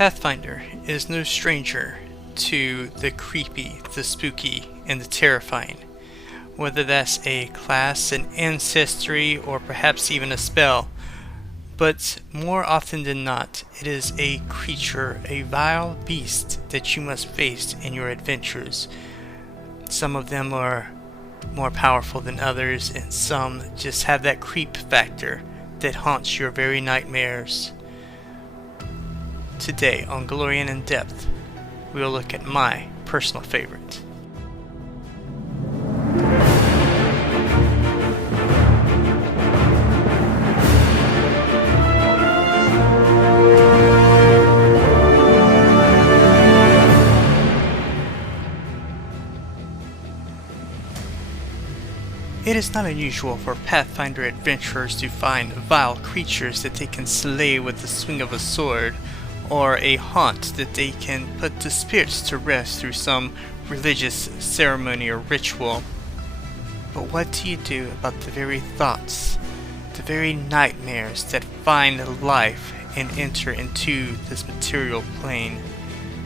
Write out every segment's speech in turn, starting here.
Pathfinder is no stranger to the creepy, the spooky, and the terrifying. Whether that's a class, an ancestry, or perhaps even a spell. But more often than not, it is a creature, a vile beast that you must face in your adventures. Some of them are more powerful than others, and some just have that creep factor that haunts your very nightmares. Today on Glorian in Depth, we'll look at my personal favorite. It is not unusual for Pathfinder adventurers to find vile creatures that they can slay with the swing of a sword, or a haunt that they can put the spirits to rest through some religious ceremony or ritual. But what do you do about the very thoughts, the very nightmares that find life and enter into this material plane?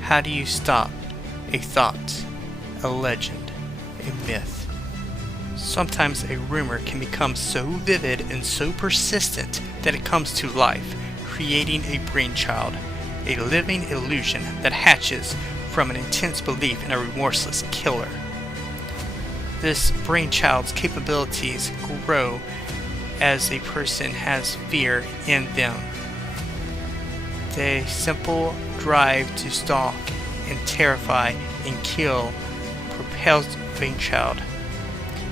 How do you stop a thought, a legend, a myth? Sometimes a rumor can become so vivid and so persistent that it comes to life, creating a brainchild, a living illusion that hatches from an intense belief in a remorseless killer. This brainchild's capabilities grow as a person has fear in them. The simple drive to stalk and terrify and kill propels the brainchild.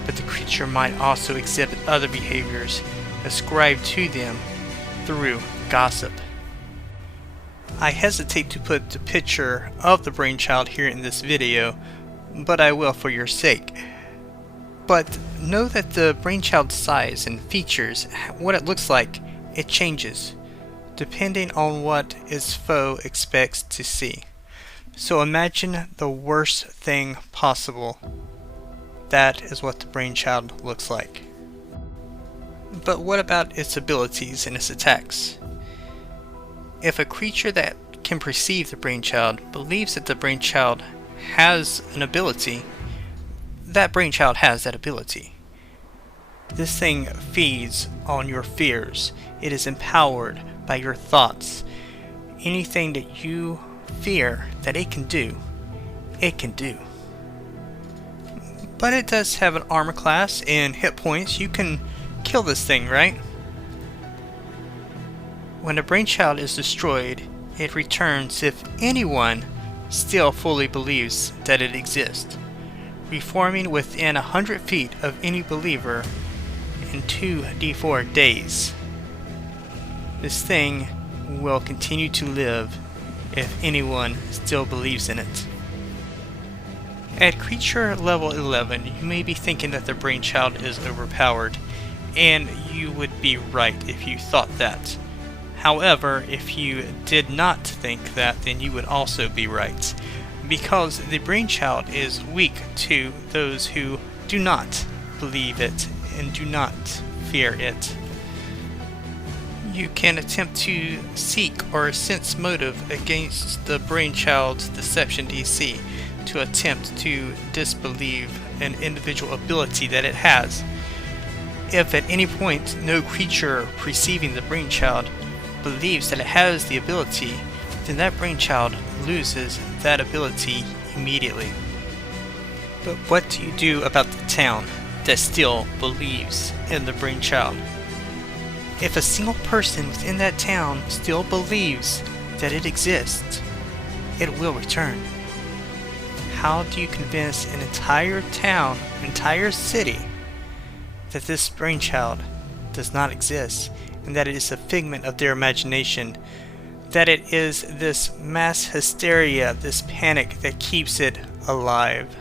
But the creature might also exhibit other behaviors ascribed to them through gossip. I hesitate to put the picture of the brainchild here in this video, but I will for your sake. But know that the brainchild's size and features, what it looks like, it changes, depending on what its foe expects to see. So imagine the worst thing possible. That is what the brainchild looks like. But what about its abilities and its attacks? If a creature that can perceive the brainchild believes that the brainchild has an ability, that brainchild has that ability. This thing feeds on your fears. It is empowered by your thoughts. Anything that you fear that it can do, it can do. But it does have an armor class and hit points. You can kill this thing, right? When a brainchild is destroyed, it returns if anyone still fully believes that it exists, reforming within 100 feet of any believer in 2d4 days. This thing will continue to live if anyone still believes in it. At creature level 11, you may be thinking that the brainchild is overpowered, and you would be right if you thought that. However, if you did not think that, then you would also be right, because the brainchild is weak to those who do not believe it and do not fear it. You can attempt to seek or sense motive against the brainchild's deception DC to attempt to disbelieve an individual ability that it has. If at any point no creature perceiving the brainchild believes that it has the ability, then that brainchild loses that ability immediately. But what do you do about the town that still believes in the brainchild? If a single person within that town still believes that it exists, it will return. How do you convince an entire town, entire city, that this brainchild does not exist, and that it is a figment of their imagination, that it is this mass hysteria, this panic that keeps it alive?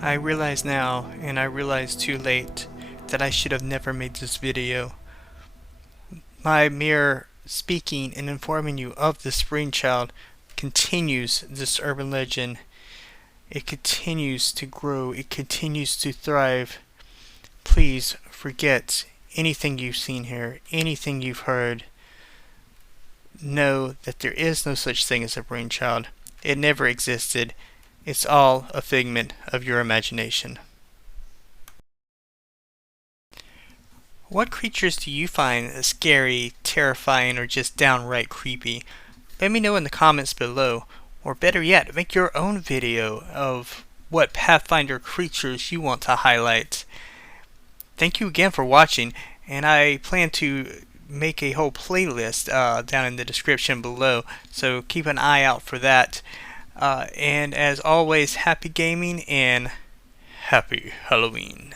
I realize now, and I realize too late, that I should have never made this video. My mere speaking and informing you of this brainchild continues this urban legend. It continues to grow. It continues to thrive. Please forget anything you've seen here, anything you've heard. know that there is no such thing as a brainchild. It never existed. It's all a figment of your imagination. What creatures do you find scary, terrifying, or just downright creepy? Let me know in the comments below. Or better yet, make your own video of what Pathfinder creatures you want to highlight. Thank you again for watching, and I plan to make a whole playlist down in the description below, so keep an eye out for that. And as always, happy gaming and happy Halloween.